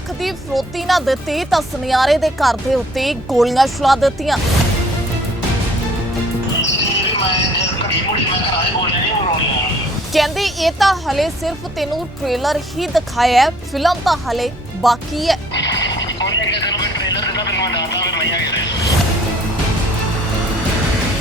ਲੱਖ ਦੀ ਫਰੋਤੀ ਨਾ ਦਿੱਤੀ ਤਾਂ ਸੁਨਿਆਰੇ ਦੇ ਘਰ ਦੇ ਉੱਤੇ ਗੋਲੀਆਂ ਚਲਾ ਦਿੱਤੀਆਂ। ਕਹਿੰਦੇ ਇਹ ਤਾਂ ਹਲੇ ਸਿਰਫ ਤੈਨੂੰ ਟ੍ਰੇਲਰ ਹੀ ਦਿਖਾਇਆ ਹੈ, ਫਿਲਮ ਤਾਂ ਹਲੇ ਬਾਕੀ ਹੈ। ਉਹਨੇ ਅੱਗੇ ਤੈਨੂੰ ਕੋਈ ਟ੍ਰੇਲਰ ਦਿੱਤਾ ਤੈਨੂੰ ਮੈਂ ਦੱਸਦਾ ਫਿਰ ਮੈਂ ਆ ਗਿਆ।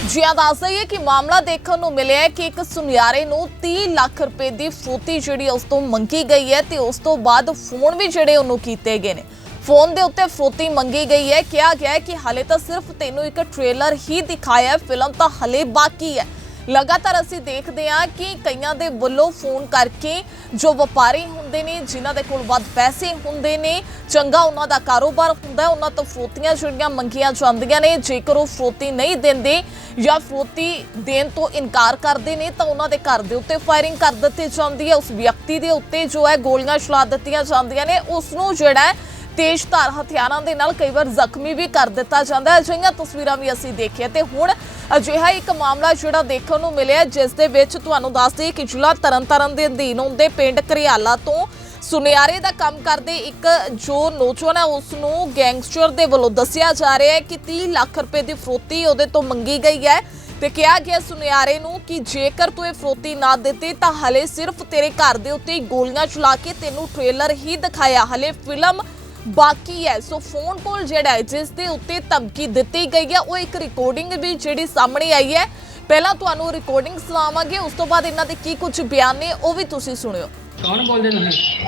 ਜੀ ਆ ਦੱਸ ਦਈਏ ਕਿ ਮਾਮਲਾ ਦੇਖਣ ਨੂੰ ਮਿਲਿਆ ਕਿ ਇੱਕ ਸੁਨਿਆਰੇ ਨੂੰ 30 ਲੱਖ ਰੁਪਏ ਦੀ ਫਰੋਤੀ ਜਿਹੜੀ ਉਸ ਤੋਂ ਮੰਗੀ ਗਈ ਹੈ ਤੇ ਉਸ ਤੋਂ ਬਾਅਦ ਫੋਨ ਵੀ ਜਿਹੜੇ ਉਹਨੂੰ ਕੀਤੇ ਗਏ ਨੇ। ਫੋਨ ਦੇ ਉੱਤੇ ਫਰੋਤੀ ਮੰਗੀ ਗਈ ਹੈ। ਕਿਹਾ ਗਿਆ ਹੈ ਕਿ ਹਲੇ ਤਾਂ ਸਿਰਫ ਤੈਨੂੰ ਇੱਕ ਟ੍ਰੇਲਰ ਹੀ ਦਿਖਾਇਆ ਫਿਲਮ ਤਾਂ ਹਲੇ ਬਾਕੀ ਹੈ। ਲਗਾਤਾਰ ਅਸੀਂ ਦੇਖਦੇ ਹਾਂ ਕਿ ਕਈਆਂ ਦੇ ਵੱਲੋਂ ਫੋਨ ਕਰਕੇ ਜੋ ਵਪਾਰੀ ਹੁੰਦੇ ਨੇ, ਜਿਨ੍ਹਾਂ ਦੇ ਕੋਲ ਵੱਧ ਪੈਸੇ ਹੁੰਦੇ ਨੇ, ਚੰਗਾ ਉਹਨਾਂ ਦਾ ਕਾਰੋਬਾਰ ਹੁੰਦਾ ਉਹਨਾਂ ਤੋਂ ਫਰੋਤੀਆਂ ਜਿਹੜੀਆਂ ਮੰਗੀਆਂ ਜਾਂਦੀਆਂ ਨੇ, ਜੇਕਰ ਉਹ ਫਰੋਤੀ ਨਹੀਂ ਦਿੰਦੇ ਜਾਂ ਫਰੋਤੀ ਦੇਣ ਤੋਂ ਇਨਕਾਰ ਕਰਦੇ ਨੇ, ਤਾਂ ਉਹਨਾਂ ਦੇ ਘਰ ਦੇ ਉੱਤੇ ਫਾਇਰਿੰਗ ਕਰ ਦਿੱਤੀ ਜਾਂਦੀ ਹੈ। ਉਸ ਵਿਅਕਤੀ ਦੇ ਉੱਤੇ ਜੋ ਹੈ ਗੋਲੀਆਂ ਚਲਾ ਦਿੱਤੀਆਂ ਜਾਂਦੀਆਂ ਨੇ। ਉਸ ਨੂੰ ਜਿਹੜਾ ਤੇਜ਼ ਧਾਰ ਹਥਿਆਰਾਂ ਦੇ ਨਾਲ ਕਈ ਵਾਰ ਜ਼ਖਮੀ ਵੀ ਕਰ ਦਿੱਤਾ ਜਾਂਦਾ ਹੈ। ਅਜਿਹੀਆਂ ਤਸਵੀਰਾਂ ਵੀ ਅਸੀਂ ਦੇਖੀਆਂ ਤੇ ਹੁਣ ਅਜਿਹਾ ਇੱਕ ਮਾਮਲਾ ਜਿਹੜਾ ਦੇਖਣ ਨੂੰ ਮਿਲਿਆ, ਜਿਸ ਦੇ ਵਿੱਚ ਤੁਹਾਨੂੰ ਦੱਸ ਦਈਏ ਕਿ ਜ਼ਿਲ੍ਹਾ ਤਰਨਤਾਰਨ ਦੇ ਅਧੀਨ ਆਉਂਦੇ ਪਿੰਡ ਘਰਿਆਲਾ ਤੋਂ ਸੁਨਿਆਰੇ ਦਾ ਕੰਮ ਕਰਦੇ ਇੱਕ ਜੋ ਨੌਜਵਾਨ ਹੈ ਉਸ ਨੂੰ ਗੈਂਗਸਟਰ ਦੇ ਵੱਲੋਂ ਦੱਸਿਆ ਜਾ ਰਿਹਾ ਹੈ ਕਿ 30 ਲੱਖ ਰੁਪਏ ਦੀ ਫਰੋਤੀ ਉਹਦੇ ਤੋਂ ਮੰਗੀ ਗਈ ਹੈ ਤੇ ਕਿਹਾ ਗਿਆ ਸੁਨਿਆਰੇ ਨੂੰ ਕਿ ਜੇਕਰ ਤੂੰ ਇਹ ਫਰੋਤੀ ਨਾ ਦਿੱਤੀ ਤਾਂ ਹਲੇ ਸਿਰਫ ਤੇਰੇ ਘਰ ਦੇ ਉੱਤੇ ਗੋਲੀਆਂ ਚਲਾ ਕੇ ਤੈਨੂੰ ਟ੍ਰੇਲਰ ਹੀ ਦਿਖਾਇਆ। ਹਲੇ ਫਿਲਮ ਬਾਕੀ ਹੈ। ਸੋ ਫੋਨ ਕਾਲ ਜਿਹੜਾ ਹੈ ਜਿਸ ਦੇ ਉੱਤੇ ਧਮਕੀ ਦਿੱਤੀ ਗਈ ਹੈ ਉਹ ਇੱਕ ਰਿਕਾਰਡਿੰਗ ਵੀ ਜਿਹੜੀ ਸਾਹਮਣੇ ਆਈ ਹੈ। ਪਹਿਲਾਂ ਤੁਹਾਨੂੰ ਰਿਕਾਰਡਿੰਗ ਸੁਣਾਵਾਂਗੇ ਉਸ ਤੋਂ ਬਾਅਦ ਇਹਨਾਂ ਦੇ ਕੀ ਕੁਝ ਬਿਆਨ ਨੇ ਉਹ ਵੀ ਤੁਸੀਂ ਸੁਣਿਓ। ਕੌਣ ਬੋਲਦੇ ਤੁਸੀਂ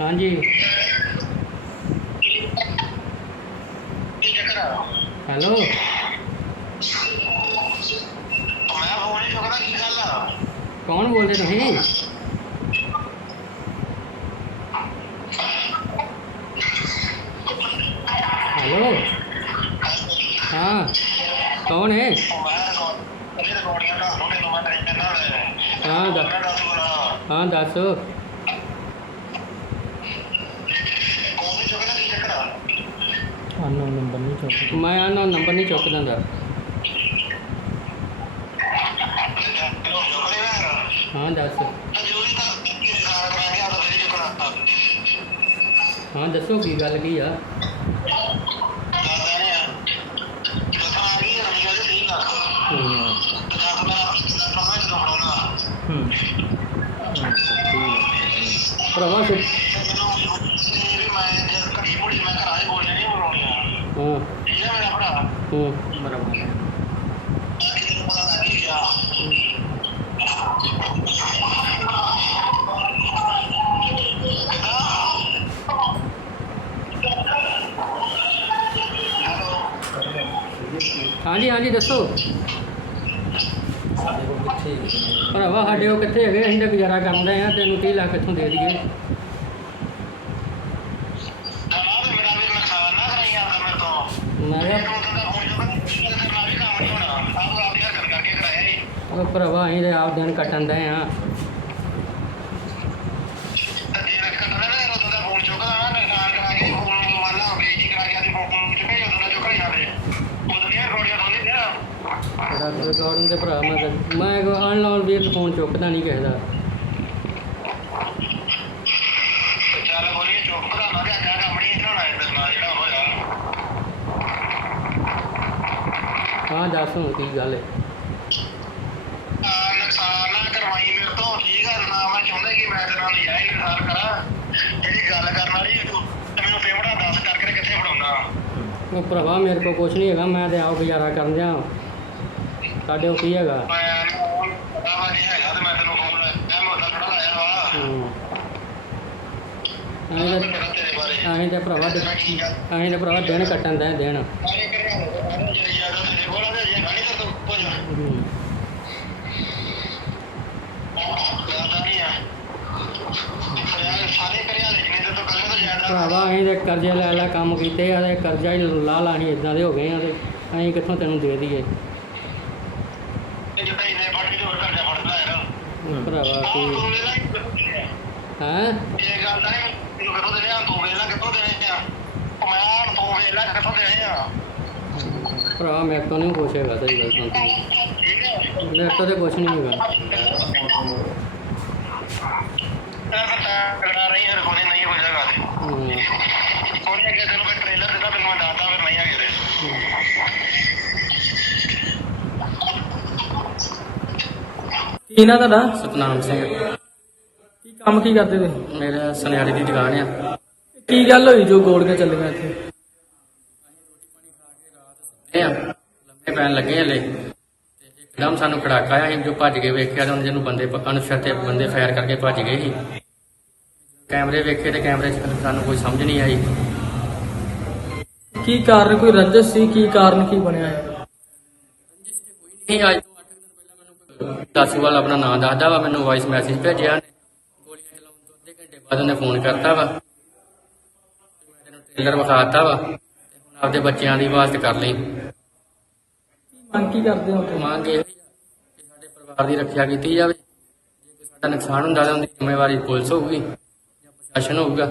ਹਾਂਜੀ। ਹੈਲੋ। ਮੈਂ ਫੋਨ ਨਹੀਂ ਚੁੱਕਦਾ ਕੀ ਗੱਲ ਆ? ਕੌਣ ਬੋਲਦੇ ਤੁਸੀਂ ਹੈਲੋ ਹਾਂ ਕੌਣ ਹੈ ਉਹ ਮੈਂ ਇਹ ਰਿਕਾਰਡਿੰਗਾਂ ਦਾ ਨੂੰ ਤੈਨੂੰ ਮੈਂ ਟੈਨਸ਼ਨ ਨਾ ਲੈ ਹਾਂ ਦੱਸ ਮੈਂ ਦੱਸ ਹੋਰ ਹਾਂ ਦੱਸ ਫੋਨ ਨਹੀਂ ਚੁੱਕਦਾ ਕੀ ਚੱਕਰ ਆ ਅਨਨੋਨ ਨੰਬਰ ਨਹੀਂ ਚੁੱਕ ਮੈਂ ਅਨਨੋਨ ਨੰਬਰ ਨਹੀਂ ਚੁੱਕਦਾ ਦਾ ਹਾਂ, ਦੱਸ। ਹਾਂ, ਦੱਸੋ ਕੀ ਗੱਲ ਕੀ ਆ ਦਾਦਾ ਨੇ ਦੱਸਾਂ ਆ ਗਈ ਰਮੀ ਉਹਦੇ 30 ਲੱਖ ਹੂੰ ਤੇ ਦੱਸ ਮੈਂ ਦੱਸਾਂ ਮੈਂ ਤੈਨੂੰ ਫੜਾਉਣਾ ਹੂੰ ਭਰਾਵਾ ਫਿਰ ਮੇਰੀ ਹੂੰ ਬਰਾਬਰ ਹਾਂਜੀ ਹਾਂਜੀ ਦੱਸੋ ਭਰਾਵਾ, ਸਾਡੇ ਉਹ ਕਿੱਥੇ ਹੈਗੇ? ਅਸੀਂ ਤਾਂ ਗੁਜ਼ਾਰਾ ਕਰਦੇ ਆ ਤੈਨੂੰ 30 ਲੱਖ ਕਿੱਥੋਂ ਦੇ ਦਈਏ। ਹਾਂ ਮੈਂ ਕਿਹਾ ਭਰਾਵਾ, ਅਸੀਂ ਤੇ ਆਪ ਦਿਨ ਕੱਟਣ ਦੇ ਆ ਰਿਕਾਰਡਿੰਗ ਤੇ ਭਰਾ ਮੈਂ ਤਾਂ- ਮੈਂ ਅਨਲਾਉਨ ਵੀ ਫੋਨ ਚੁੱਕਦਾ ਨਹੀਂ ਕਿਸੇ ਦਾ। ਤੇ ਚੱਲ ਬੋਲੀ ਚੁੱਪ ਕਰਾ ਨਾ ਤੇ ਅੱਗਾ ਕੰਮ ਨਹੀਂ ਹੋਣਾ ਇਦਾਂ ਨਾਲ ਜਿਹੜਾ ਹੋਇਆ। ਹਾਂ ਦੱਸ ਹੁਣ ਕੀ ਗੱਲ ਹੈ ਆ ਨੁਕਸਾਨ ਨਾ ਕਰਵਾਈ ਮੇਰੇ ਤੋਂ ਠੀਕ ਆ ਨਾ ਮੈਂ ਚਾਹੁੰਦਾ ਕਿ ਮੈਂ ਤੇਰੇ ਨਾਲ ਨਜਾਇਜ਼ ਨੁਕਸਾਨ ਕਰਾਂ। ਜਿਹੜੀ ਗੱਲ ਕਰਨ ਵਾਲੀ ਤੂੰ ਤੇ ਮੈਨੂੰ ਪੇਮੜਾ ਦੱਸ ਕਰਕੇ ਤੇ ਕਿੱਥੇ ਫੜਾਉਣਾ। ਉਹ ਭਰਾਵਾ ਮੇਰੇ ਕੋਲ ਕੁਝ ਨਹੀਂ ਹੈਗਾ ਮੈਂ ਤੇ ਆਪ ਗੁਜ਼ਾਰਾ ਕਰਨ ਦਿਆਂ। ਸਾਡੇ ਉਹ ਕੀ ਹੈਗਾ? ਅਸੀਂ ਤੇ ਅਸੀਂ ਤੇ ਭਰਾਵਾ ਅਸੀਂ ਤੇ ਭਰਾਵਾ ਦਿਨ ਕੱਟਣ ਦੇ ਦਿਨ। ਕੋਲ ਕੱਲੇ ਭਰਾਵਾ ਅਸੀਂ ਤੇ ਕਰਜ਼ੇ ਲੈ ਲੈ ਕੰਮ ਕੀਤੇ ਆ ਤੇ ਕਰਜ਼ਾ ਹੀ ਲਾ ਲਾਣੀ ਇਦਾਂ ਦੇ ਹੋ ਗਏ ਆ ਤੇ ਅਸੀਂ ਕਿੱਥੋਂ ਤੈਨੂੰ ਦੇ ਦਈਏ ਤੇ ਜਿੱਦਾਂ ਇਹਨੇ ਫੜੀ ਤੋਂ ਘਰ ਜਾ ਫੜਦਾ ਯਾਰ ਭਰਾਵਾ ਆਹ ਕੀ ਤੂੰ ਵੇਲਾ ਹੀ ਹੈ? ਇਹ ਗੱਲ ਤਾਂ ਨਹੀਂ ਤੈਨੂੰ ਕਿੱਥੋਂ ਦੇਣੇ ਆ? ਤੂੰ ਵੇਲਾ ਕਿੱਥੋਂ ਦੇਣੇ ਆ? ਉਹ ਮੈਂ ਤੂੰ ਵੇਲਾ ਕਿੱਥੋਂ ਦੇਣੇ ਆ? ਭਰਾ ਮੇਰੇ ਤੋਂ ਨਹੀਂ ਕੁਛ ਹੈਗਾ ਸਹੀ ਗੱਲ ਹੈ। ਮੇਰੇ ਤੋਂ ਤੇ ਕੁਛ ਨਹੀਂ ਹੈਗਾ। ਤਾਂ ਤਗੜਾ ਰਹੀ ਫਿਰ ਕੋਈ ਨਹੀਂ ਕੋਈ ਜਗ੍ਹਾ ਤੇ ਹੂੰ। ਕੋਈ ਅੱਗੇ ਤੈਨੂੰ ਕੋਈ ਟ੍ਰੇਲਰ ਦਿੱਤਾ ਤੈਨੂੰ ਮੈਂ ਦੱਸਦਾ ਫਿਰ ਨਹੀਂ ਹੈਗੇ ਤੇ ਕੀ ਨਾ? ਤੁਹਾਡਾ ਸਤਨਾਮ ਸਿੰਘ। ਕੀ ਕੰਮ ਕੀ ਕਰਦੇ ਤੁਸੀਂ? ਮੇਰਾ ਸੁਨਿਆਰੇ ਦੀ ਦੁਕਾਨ ਆ। ਕੀ ਗੱਲ ਹੋਈ ਜੋ ਗੋਲੀਆਂ ਚੱਲੀਆਂ ਇੱਥੇ? ਇਹ ਆ ਲੰਮੇ ਪੈਣ ਲੱਗੇ ਹਲੇ। ਤੇ ਇੱਕਦਮ ਸਾਨੂੰ ਖੜਾਕਾ ਆਇਆ ਅਸੀਂ ਜੋ ਭੱਜ ਕੇ ਵੇਖਿਆ ਤਾਂ ਜਿਹਨੂੰ ਬੰਦੇ ਅਨਸ਼ਰਤੇ ਬੰਦੇ ਫਾਇਰ ਕਰਕੇ ਭੱਜ ਗਏ ਸੀ। ਕੈਮਰੇ ਵੇਖੇ ਤੇ ਕੈਮਰੇ 'ਚ ਸਾਨੂੰ ਕੋਈ ਸਮਝ ਨਹੀਂ ਆਈ। ਕੀ ਕਾਰਨ ਕੋਈ ਰੰਜਿਸ਼ ਸੀ? ਕੀ ਕਾਰਨ ਕੀ ਬਣਿਆ ਹੈ ਨਹੀਂ ਅੱਜ ਤੋਂ 8 ਦਿਨ ਪਹਿਲਾਂ ਮੈਨੂੰ ਦਾਸੂ ਵਾਲਾ ਆਪਣਾ ਨਾਮ ਦੱਸਦਾ ਵਾ ਮੈਨੂੰ ਵਾਇਸ ਮੈਸੇਜ ਭੇਜਿਆ ਨੇ ਗੋਲੀਆਂ ਚਲਾਉਣ ਤੋਂ ਅੱਧੇ ਘੰਟੇ ਬਾਅਦ ਉਹਨੇ ਫੋਨ ਕਰਤਾ ਵਾ। ਤੇ ਮੈਂ ਤੈਨੂੰ ਟ੍ਰੇਲਰ ਵਿਖਾਤਾ ਵਾ ਤੇ ਹੁਣ ਆਪਦੇ ਬੱਚਿਆਂ ਦੀ ਆਵਾਜ਼ ਕਰ ਲਈ। ਮੰਗ ਕੀ ਕਰਦੇ ਹੋ ਤੁਸੀਂ? ਮੰਗ ਇਹ ਕਿ ਸਾਡੇ ਪਰਿਵਾਰ ਦੀ ਰੱਖਿਆ ਕੀਤੀ ਜਾਵੇ। ਜੇ ਕੋਈ ਸਾਡਾ ਨੁਕਸਾਨ ਹੁੰਦਾ ਤਾਂ ਉਹਦੀ ਜ਼ਿੰਮੇਵਾਰੀ ਪੁਲਿਸ ਹੋਊਗੀ ਜਾਂ ਪ੍ਰਸ਼ਾਸਨ ਹੋਊਗਾ।